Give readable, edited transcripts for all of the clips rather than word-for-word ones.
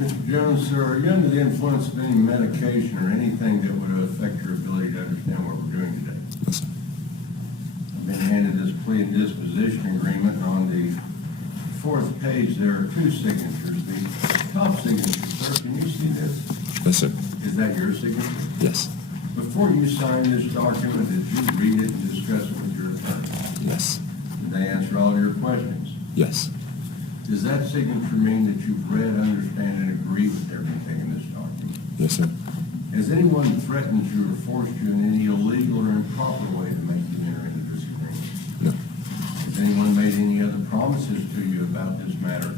Mr. Jones, sir, are you under the influence of any medication or anything that would affect your ability to understand what we're doing today? Yes, sir. I've been handed this plea and disposition agreement, and on the fourth page there are two signatures. The top signature, sir, can you see this? Yes, sir. Is that your signature? Yes. Before you signed this document, did you read it and discuss it with your attorney? Yes. Did they answer all your questions? Yes. Does that signature mean that you've read, understand, and agree with everything in this document? Yes, sir. Has anyone threatened you or forced you in any illegal or improper way to make you enter into this agreement? No. Has anyone made any other promises to you about this matter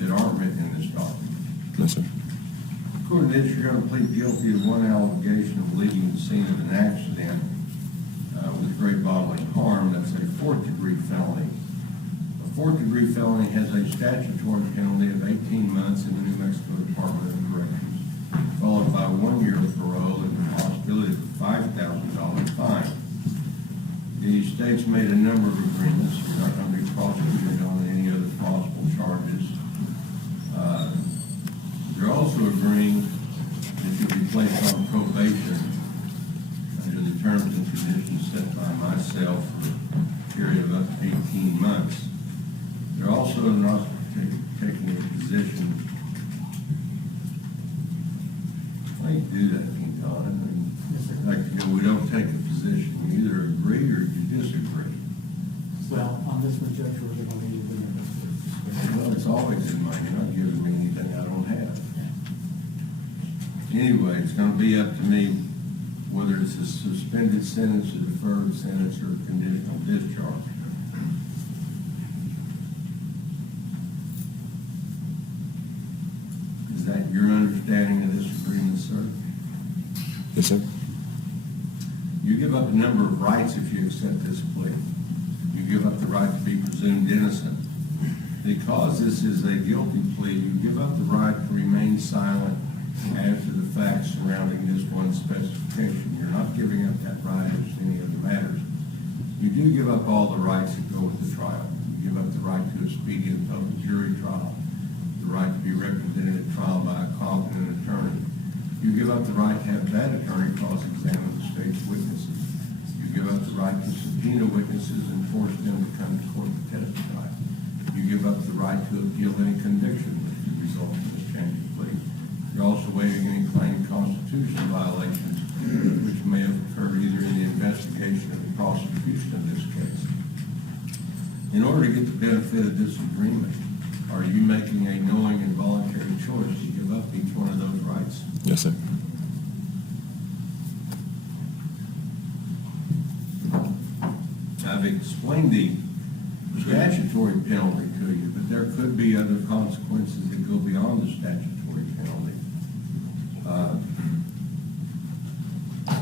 that aren't written in this document? No, sir. According to this, you're going to plead guilty of one allegation of leaving the scene of an accident with great bodily harm. That's a fourth-degree felony. A fourth-degree felony has a statutory penalty of 18 months in the New Mexico Department of Corrections, followed by 1 year of parole and the possibility of a $5,000 fine. The state's made a number of agreements. You're not going to be prosecuted on any other possible charges. You're also agreeing that you'll be placed on probation under the terms and conditions set by myself for a period of up to 18 months. You're also not taking a position. Why do you do that, Don? I mean, like, we don't take a position. We either agree or you disagree. Well, on this one, Judge, we're going to leave it in this. Well, it's always in mine. You're not giving me anything I don't have. Anyway, it's going to be up to me whether it's a suspended sentence, a deferred sentence, or a conditional discharge. Is that your understanding of this agreement, sir? Yes, sir. You give up a number of rights if you accept this plea. You give up the right to be presumed innocent. Because this is a guilty plea, you give up the right to remain silent as to the facts surrounding this one specification. You're not giving up that right as to any other matters. You do give up all the rights that go with the trial. You give up the right to a speedy and public jury trial, the right to be represented at trial by a competent attorney. You give up the right to have that attorney cross-examine the state's witnesses. You give up the right to subpoena witnesses and force them to come to court to testify. You give up the right to appeal any conviction which could result in this change of plea. You're also waiving any claimed constitutional violations which may have occurred either in the investigation or the prosecution of this case. In order to get the benefit of this agreement, are you making a knowing and voluntary choice to give up each one of those rights? Yes, sir. I've explained the statutory penalty to you, but there could be other consequences that go beyond the statutory penalty.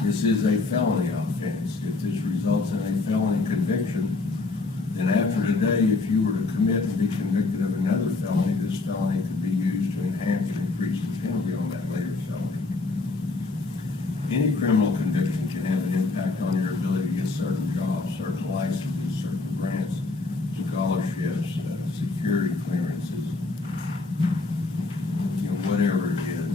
This is a felony offense. If this results in a felony conviction, then after today, if you were to commit and be convicted of another felony, this felony could be used to enhance or increase the penalty on that later felony. Any criminal conviction can have an impact on your ability to get certain jobs, certain licenses, certain grants, scholarships, security clearances, whatever it is.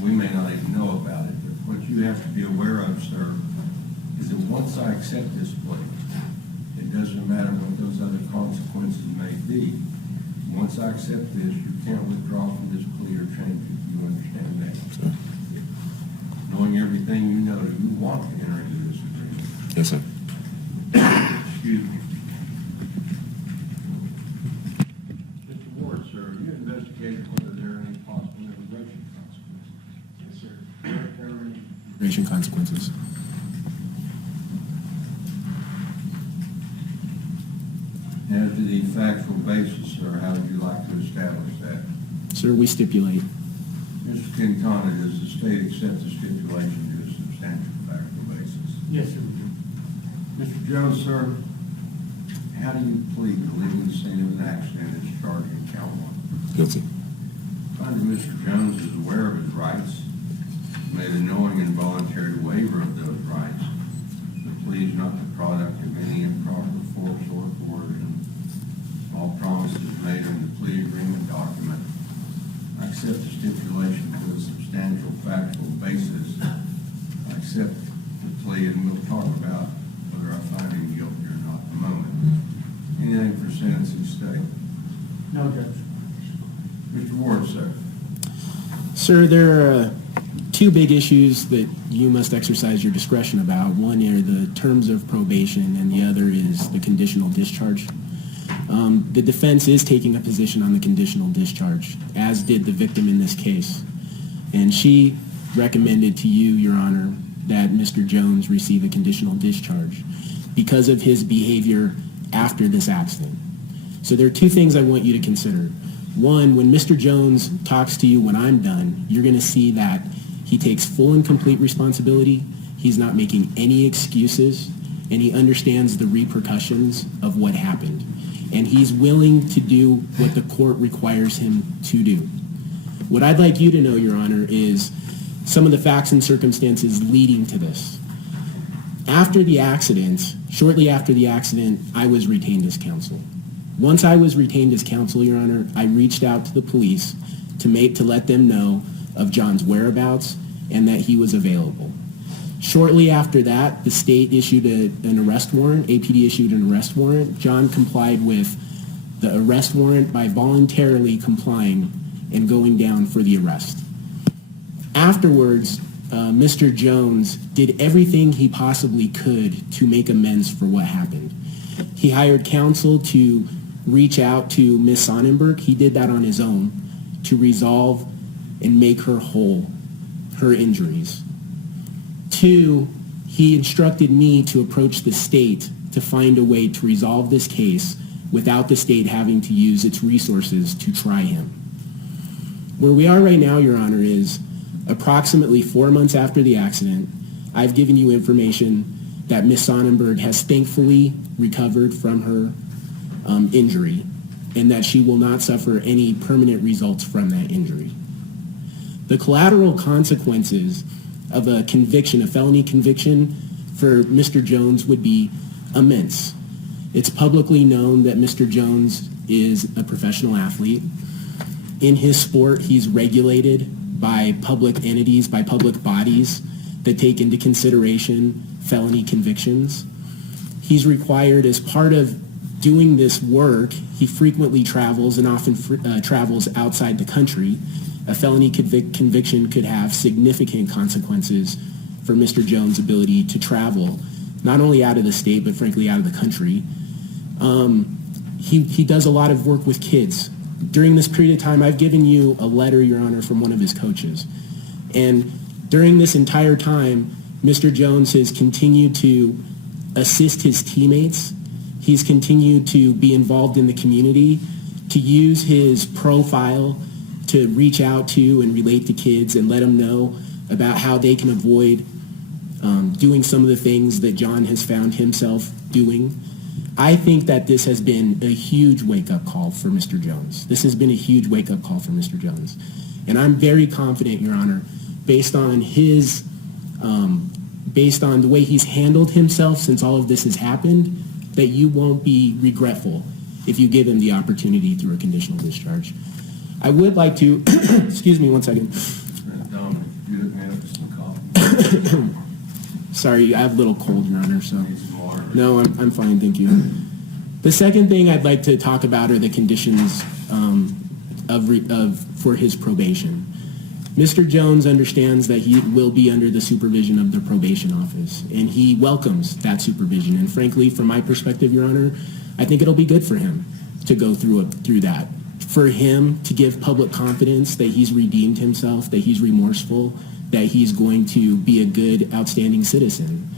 We may not even know about it, but what you have to be aware of, sir, is that once I accept this plea, it doesn't matter what those other consequences may be. Once I accept this, you can't withdraw from this plea or change it. You understand that? Sir. Knowing everything you know, do you want to enter into this agreement? Yes, sir. Excuse me. Mr. Ward, sir, you investigated whether there are any possible immigration consequences. Yes, sir. There are any Immigration consequences. As to the factual basis, sir, how would you like to establish that? Sir, we stipulate. Mr. Quintana, does the state accept the stipulation to a substantial factual basis? Yes, sir, we do. Mr. Jones, sir, how do you plead to leaving the scene of an accident as charged in count one? Guilty. Find that Mr. Jones is aware of his rights, made a knowing and voluntary waiver of those rights. The plea is not the product of any improper force or coercion. All promises made in the plea agreement document I accept the stipulation to a substantial factual basis. I accept the plea, and we'll talk about whether I find him guilty or not in a moment. Anything for sentencing state? No, Judge. Mr. Ward, sir. Sir, there are two big issues that you must exercise your discretion about. One are the terms of probation, and the other is the conditional discharge. The defense is taking a position on the conditional discharge, as did the victim in this case. And she recommended to you, Your Honor, that Mr. Jones receive a conditional discharge because of his behavior after this accident. So there are two things I want you to consider. One, when Mr. Jones talks to you when I'm done, you're going to see that he takes full and complete responsibility. He's not making any excuses, and he understands the repercussions of what happened. And he's willing to do what the court requires him to do. What I'd like you to know, Your Honor, is some of the facts and circumstances leading to this. After the accident, shortly after the accident, I was retained as counsel. Once I was retained as counsel, Your Honor, I reached out to the police to let them know of John's whereabouts and that he was available. Shortly after that, the state issued an arrest warrant. APD issued an arrest warrant. John complied with the arrest warrant by voluntarily complying and going down for the arrest. Afterwards, Mr. Jones did everything he possibly could to make amends for what happened. He hired counsel to reach out to Ms. Sonnenberg. He did that on his own to resolve and make her whole, her injuries. Two, he instructed me to approach the state to find a way to resolve this case without the state having to use its resources to try him. Where we are right now, Your Honor, is approximately 4 months after the accident. I've given you information that Ms. Sonnenberg has thankfully recovered from her injury and that she will not suffer any permanent results from that injury. The collateral consequences of a conviction, a felony conviction for Mr. Jones would be immense. It's publicly known that Mr. Jones is a professional athlete. In his sport, he's regulated by public entities, by public bodies that take into consideration felony convictions. He's required, as part of doing this work, he frequently travels and often travels outside the country. A felony conviction could have significant consequences for Mr. Jones' ability to travel, not only out of the state, but frankly out of the country. He does a lot of work with kids. During this period of time, I've given you a letter, Your Honor, from one of his coaches. And during this entire time, Mr. Jones has continued to assist his teammates. He's continued to be involved in the community, to use his profile to reach out to and relate to kids and let them know about how they can avoid doing some of the things that John has found himself doing. I think that this has been a huge wake-up call for Mr. Jones. This has been a huge wake-up call for Mr. Jones. And I'm very confident, Your Honor, based on the way he's handled himself since all of this has happened, that you won't be regretful if you give him the opportunity through a conditional discharge. I would like to, excuse me one second. Dominic, you look me up for some coffee. Sorry, I have a little cold, Your Honor, so. Need some water. No, I'm fine, thank you. The second thing I'd like to talk about are the conditions for his probation. Mr. Jones understands that he will be under the supervision of the probation office, and he welcomes that supervision. And frankly, from my perspective, Your Honor, I think it'll be good for him to go through that. For him to give public confidence that he's redeemed himself, that he's remorseful, that he's going to be a good, outstanding citizen.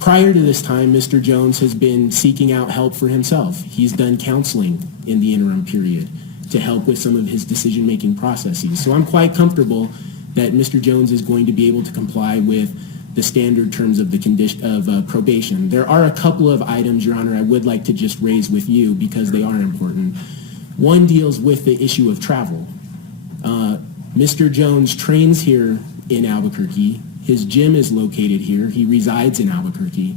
Prior to this time, Mr. Jones has been seeking out help for himself. He's done counseling in the interim period to help with some of his decision-making processes. So I'm quite comfortable that Mr. Jones is going to be able to comply with the standard terms of the probation. There are a couple of items, Your Honor, I would like to just raise with you because they are important. One deals with the issue of travel. Mr. Jones trains here in Albuquerque. His gym is located here. He resides in Albuquerque.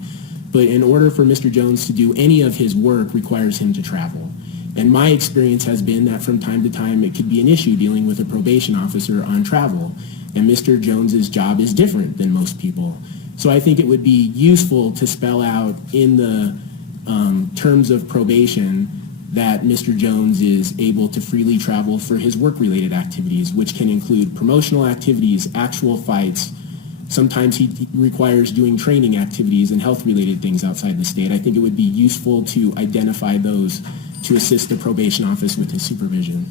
But in order for Mr. Jones to do any of his work requires him to travel. And my experience has been that from time to time it could be an issue dealing with a probation officer on travel. And Mr. Jones's job is different than most people. So I think it would be useful to spell out in the terms of probation that Mr. Jones is able to freely travel for his work-related activities, which can include promotional activities, actual fights. Sometimes he requires doing training activities and health-related things outside the state. I think it would be useful to identify those to assist the probation office with his supervision.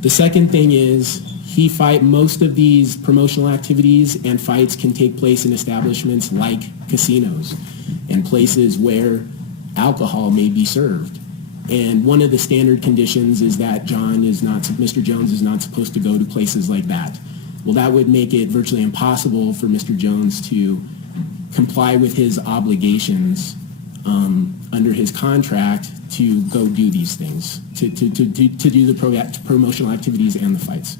The second thing is most of these promotional activities and fights can take place in establishments like casinos and places where alcohol may be served. And one of the standard conditions is that Mr. Jones is not supposed to go to places like that. Well, that would make it virtually impossible for Mr. Jones to comply with his obligations under his contract to go do these things, to do the promotional activities and the fights.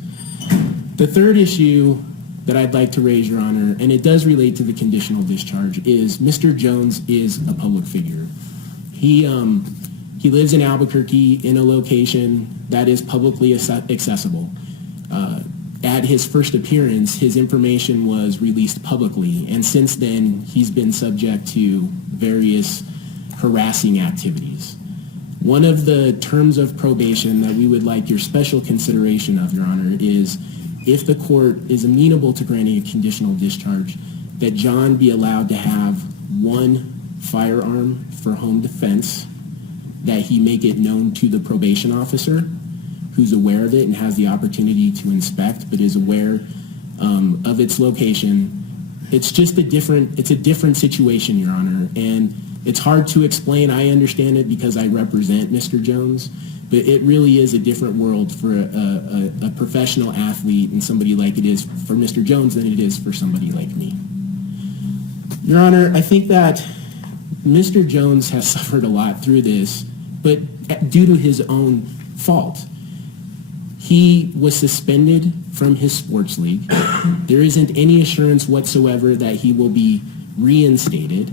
The third issue that I'd like to raise, Your Honor, and it does relate to the conditional discharge, is Mr. Jones is a public figure. He lives in Albuquerque in a location that is publicly accessible. At his first appearance, his information was released publicly, and since then, he's been subject to various harassing activities. One of the terms of probation that we would like your special consideration of, Your Honor, is if the court is amenable to granting a conditional discharge, that John be allowed to have one firearm for home defense, that he make it known to the probation officer who's aware of it and has the opportunity to inspect but is aware of its location. It's just a different situation, Your Honor, and it's hard to explain. I understand it because I represent Mr. Jones, but it really is a different world for a professional athlete and somebody like it is for Mr. Jones than it is for somebody like me. Your Honor, I think that Mr. Jones has suffered a lot through this, but due to his own fault. He was suspended from his sports league. There isn't any assurance whatsoever that he will be reinstated.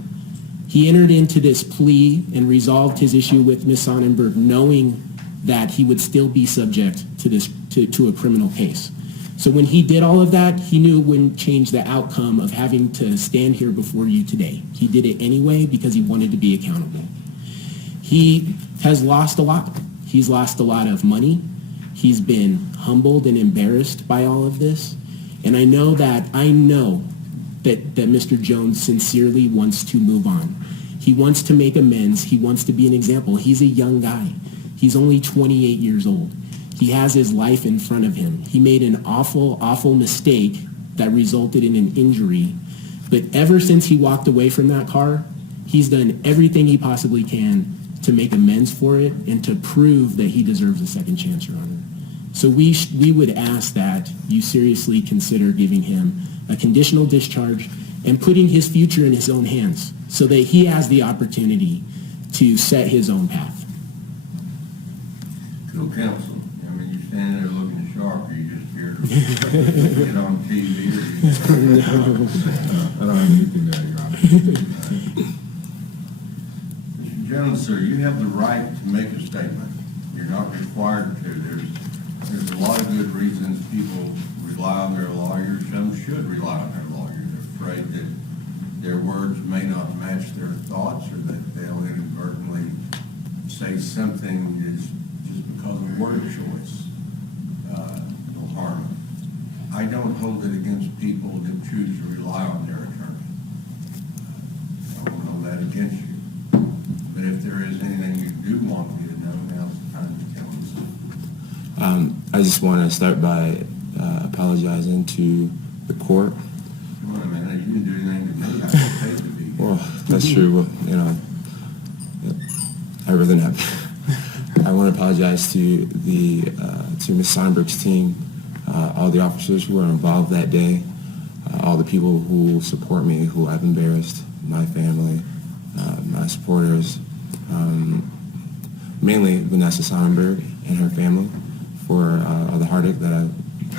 He entered into this plea and resolved his issue with Ms. Sonnenberg knowing that he would still be subject to a criminal case. So when he did all of that, he knew it wouldn't change the outcome of having to stand here before you today. He did it anyway because he wanted to be accountable. He has lost a lot. He's lost a lot of money. He's been humbled and embarrassed by all of this. And I know that Mr. Jones sincerely wants to move on. He wants to make amends. He wants to be an example. He's a young guy. He's only 28 years old. He has his life in front of him. He made an awful, awful mistake that resulted in an injury. But ever since he walked away from that car, he's done everything he possibly can to make amends for it and to prove that he deserves a second chance, Your Honor. So we would ask that you seriously consider giving him a conditional discharge and putting his future in his own hands so that he has the opportunity to set his own path. Cool counsel. I mean, you're standing there looking sharp, or you just here to get on TV? No. I don't have anything to add, Your Honor. Mr. Jones, sir, you have the right to make a statement. You're not required to. There's a lot of good reasons people rely on their lawyers. Some should rely on their lawyers. They're afraid that their words may not match their thoughts, or that they'll inadvertently say something is just because of word choice will harm them. I don't hold it against people that choose to rely on their attorney. I won't hold that against you. But if there is anything you do want me to know, now's the time to tell us. I just want to start by apologizing to the court. Come on, man, you didn't do anything to me. I didn't pay to be here. Well, that's true. Well, you know, I really not. I want to apologize to Ms. Sonnenberg's team, all the officers who were involved that day, all the people who support me, who I've embarrassed, my family, my supporters, mainly Vanessa Sonnenberg and her family for all the heartache that I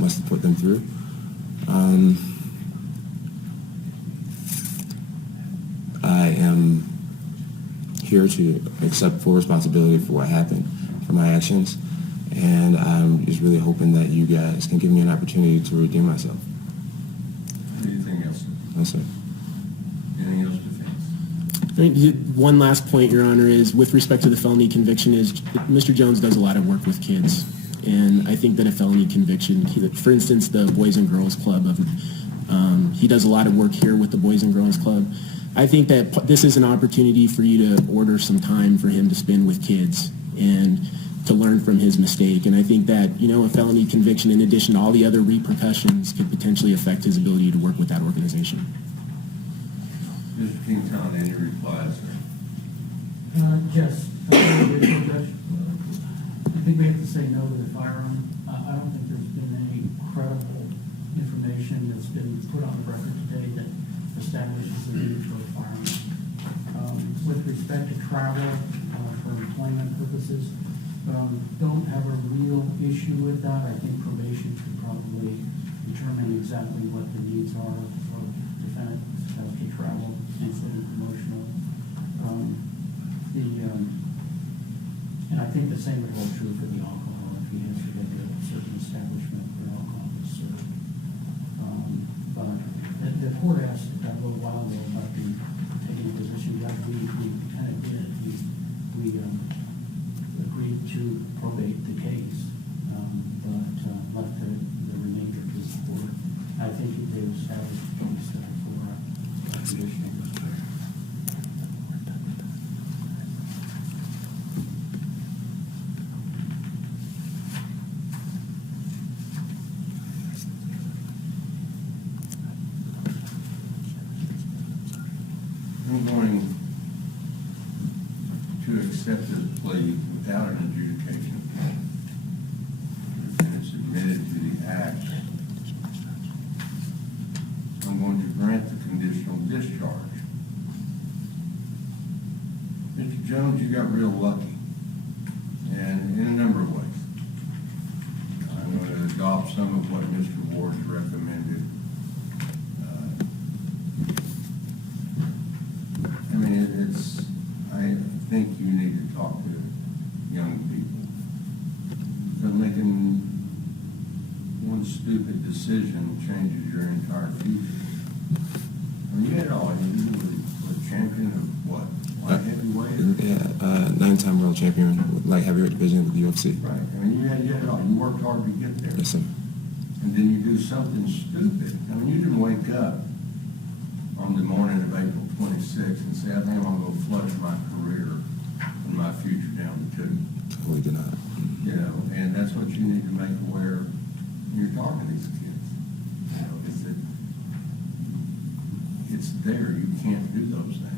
must have put them through. I am here to accept full responsibility for what happened, for my actions. And I'm just really hoping that you guys can give me an opportunity to redeem myself. Anything else? No, sir. Anything else, defense? I mean, one last point, Your Honor, is with respect to the felony conviction is Mr. Jones does a lot of work with kids. And I think that a felony conviction, for instance, the Boys and Girls Club, he does a lot of work here with the Boys and Girls Club. I think that this is an opportunity for you to order some time for him to spend with kids and to learn from his mistake. And I think that, a felony conviction, in addition to all the other repercussions, could potentially affect his ability to work with that organization. Mr. King-Town, any replies? Yes, Judge. I think we have to say no to the firearm. I don't think there's been any credible information that's been put on the record today that establishes the need for a firearm. With respect to travel for employment purposes, don't have a real issue with that. I think probation could probably determine exactly what the needs are for defendant to travel, including promotional. And I think the same would hold true for the alcohol if he has to go to a certain establishment where alcohol is served. But the court asked a little while ago about taking a position. We kind of did. We agreed to probate the case, but left the remainder to the court. I think if they established a case for conditional. I'm going to accept this plea without an adjudication. And it's admitted to the act. I'm going to grant the conditional discharge. Mr. Jones, you got real lucky, and in a number of ways. I'm going to adopt some of what Mr. Ward's recommended. I think you need to talk to young people. Because making one stupid decision changes your entire future. I mean, you had all, you were a champion of what? Light heavyweight? Yeah, 9-time world champion with light heavyweight division with the UFC. Right. I mean, you had it all. You worked hard to get there. Yes, sir. And then you do something stupid. I mean, you didn't wake up on the morning of April 26th and say, I think I'm going to go flush my career and my future down the tube. Totally did not. And that's what you need to make aware when you're talking to these kids. Is that it's there. You can't do those things.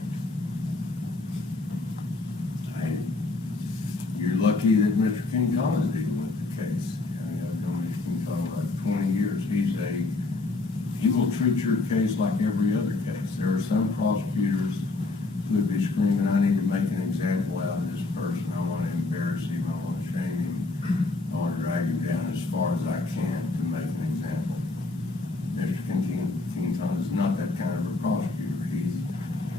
You're lucky that Mr. King-Town is dealing with the case. I mean, I've known Mr. King-Town about 20 years. He will treat your case like every other case. There are some prosecutors who would be screaming, I need to make an example out of this person. I want to embarrass him. I want to shame him. I want to drag him down as far as I can to make an example. Mr. King-Town is not that kind of a prosecutor. He's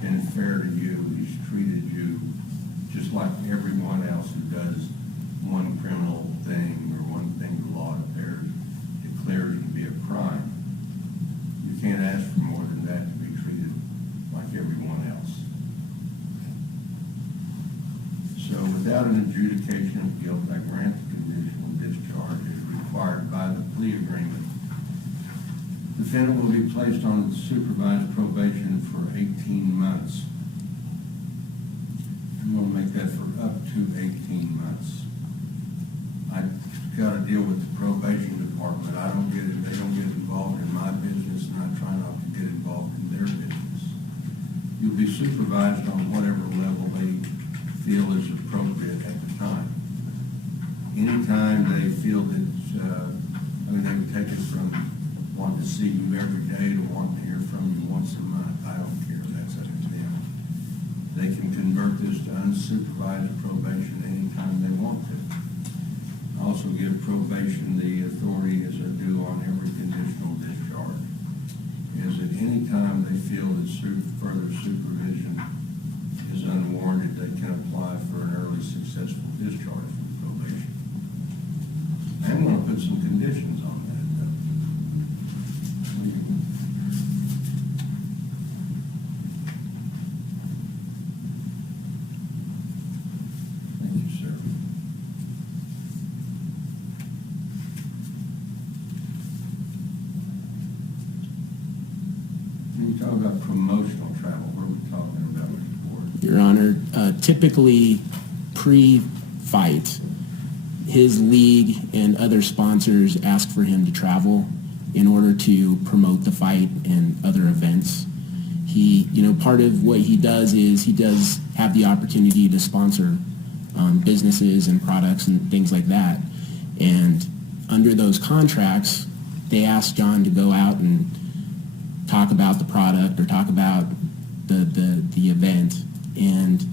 been fair to you. He's treated you just like everyone else who does one criminal thing or one thing the law declares to be a crime. You can't ask for more than that to be treated like everyone else. So without an adjudication of guilt, I grant the conditional discharge as required by the plea agreement. The defendant will be placed on supervised probation for 18 months. I'm going to make that for up to 18 months. I've got to deal with the probation department. I don't get it. They don't get involved in my business, and I try not to get involved in their business. You'll be supervised on whatever level they feel is appropriate at the time. Anytime they feel that, they would take it from wanting to see you every day to wanting to hear from you once a month. I don't care. That's up to them. They can convert this to unsupervised probation anytime they want to. I also give probation the authority, as I do on every conditional discharge, is at any time they feel that further supervision is unwarranted, they can apply for an early successful discharge from probation. put some conditions on that. Thank you, sir. When you talk about promotional travel, what are we talking about with the board? Your Honor, typically pre-fight, his league and other sponsors ask for him to travel in order to promote the fight and other events. He, part of what he does is he does have the opportunity to sponsor businesses and products and things like that. And under those contracts, they ask John to go out and talk about the product or talk about the event, and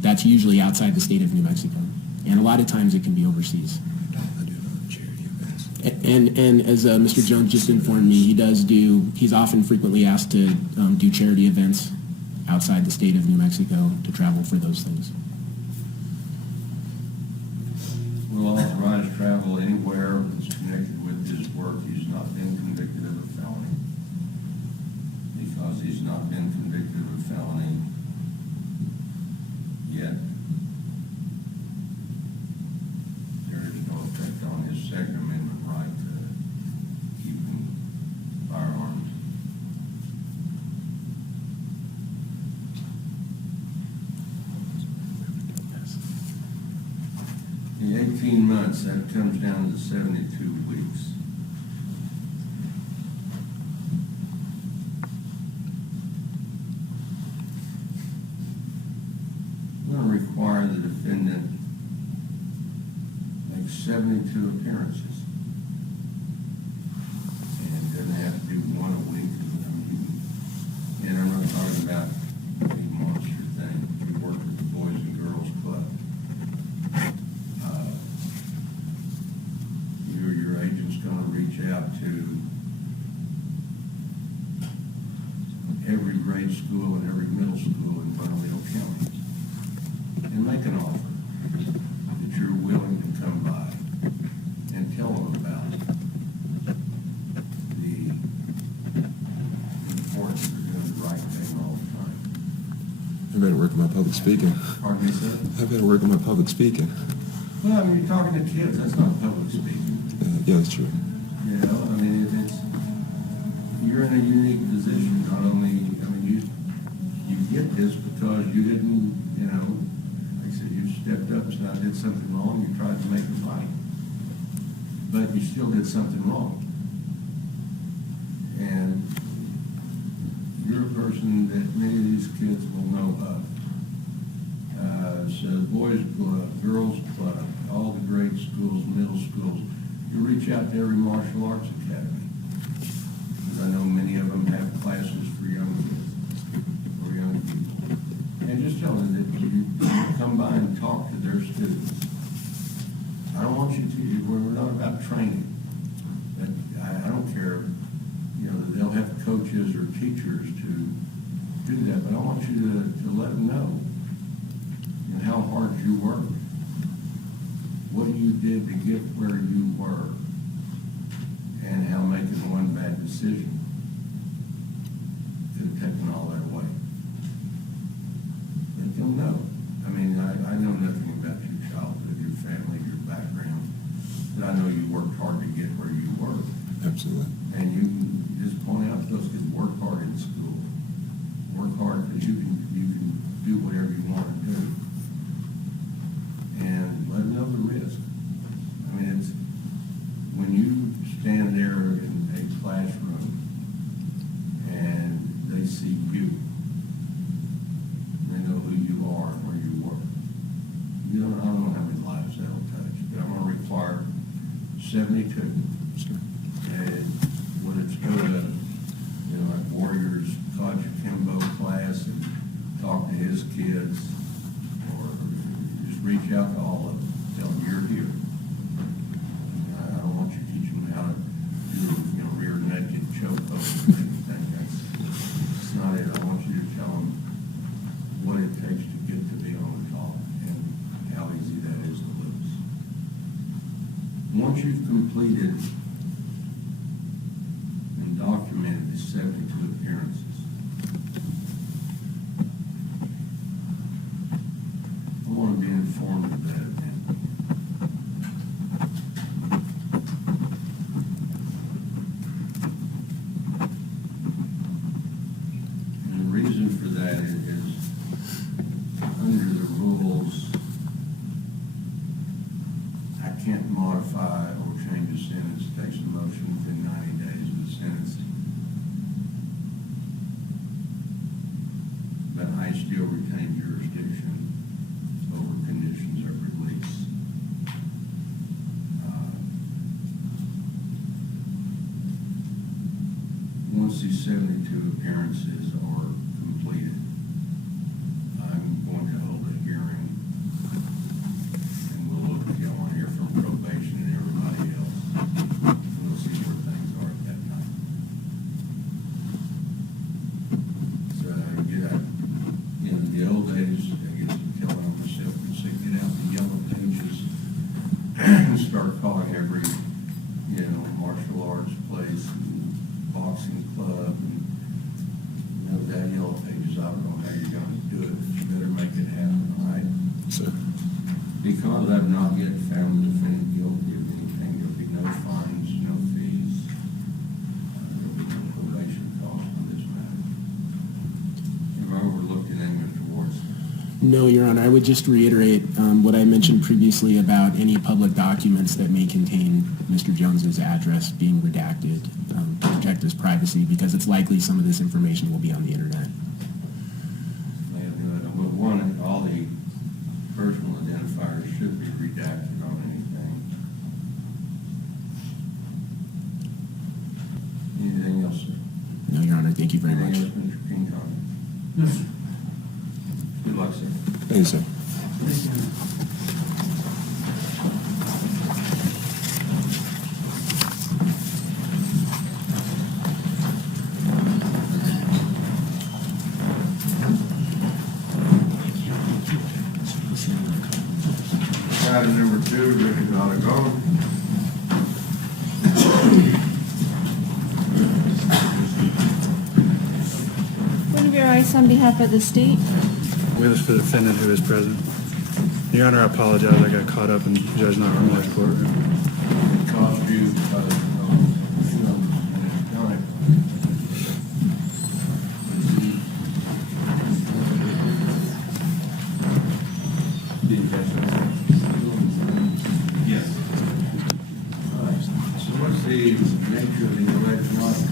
that's usually outside the state of New Mexico. And a lot of times it can be overseas. I do charity events. And as Mr. Jones just informed me, he's often frequently asked to do charity events outside the state of New Mexico to travel for those things. Will authorize travel anywhere that's connected with his work. He's not been convicted of a felony. Because he's not been convicted of a felony yet, there is no effect on his Second Amendment right to keeping firearms. In 18 months, that comes down to 72 weeks. We're going to require the defendant make 72 appearances. And doesn't have to do one a week. And I'm not talking about a monster thing. We work with the Boys and Girls Club. Your agent's going to reach out to every grade school and every middle school in Bernalillo County and make an offer that you're willing to come by and tell them about the importance of doing the right thing all the time. I better work on my public speaking. Pardon me, sir? I better work on my public speaking. Well, I mean, you're talking to kids, that's not public speaking. Yeah, that's true. You know, I mean, you're in a unique position, not only, I mean, you get this because you didn't, like I said, you stepped up and I did something wrong, you tried to make it right. But you still did something wrong. And you're a person that many of these kids will know of. So boys club, girls club, all the grade schools, middle schools, you reach out to every martial arts academy. Because I know many of them have classes for young kids, for young people. And just tell them that you come by and talk to their students. I don't want you to, we're not about training. But I don't care, they'll have coaches or teachers to do that, but I want you to let them know how hard you worked, what you did to get where you were, and how making one bad decision could have taken all that away. Let them know. I mean, I know nothing about your childhood, your family, your background, but I know you worked hard to get where you were. Absolutely. And you can just point out to those kids, work hard in school. Work hard because you can do whatever you want to do. And let them know the risk. I mean, it's when you stand there in a classroom and they see you, they know who you are and where you work. I don't know how many lives that'll touch, but I'm going to require 72. And when it's go to, like Warriors Coach Kimbo class and talk to his kids, or just reach out to all of them, tell them you're here. I don't want you teaching them how to do, rear naked choke over anything. That's not it. I want you to tell them what it takes to get to be on the top and how easy that is to lose. once you've completed and documented the 72 appearances, I want to be informed of that event. And the reason for that is under the rules, I can't modify or change a sentence, takes a motion within 90 days of the sentencing. But I still retain jurisdiction over conditions of release. Once these 72 appearances are completed, I'm going to hold a hearing, and we'll look at, on here from probation and everybody else. We'll see where things are at that night. So, in the old days, I guess I'm telling myself, and say, get out the yellow pages and start calling every, martial arts place and boxing club and, that yellow pages, I don't know how you're gonna do it, but you better make it happen, all right? So, Because I've not yet found the defendant guilty of anything, there'll be no fines, no fees, there'll be no probation cost on this matter. Have I overlooked anything, Mr. Ward? No, Your Honor, I would just reiterate what I mentioned previously about any public documents that may contain Mr. Jones's address being redacted to protect his privacy, because it's likely some of this information will be on the internet. Well, one, all the personal identifiers should be redacted on anything. Anything else, sir? No, Your Honor, thank you very much. Anything else, Mr. King Kong? No, sir. Good luck, sir. thank you, sir. Thank you. Item number 2, Ricky Donegal. One of your eyes on behalf of the state. Witness for the defendant who is present. Your Honor, I apologize. I got caught up in Judge Knock's courtroom. Cost you, yes. So what's the nature of the alleged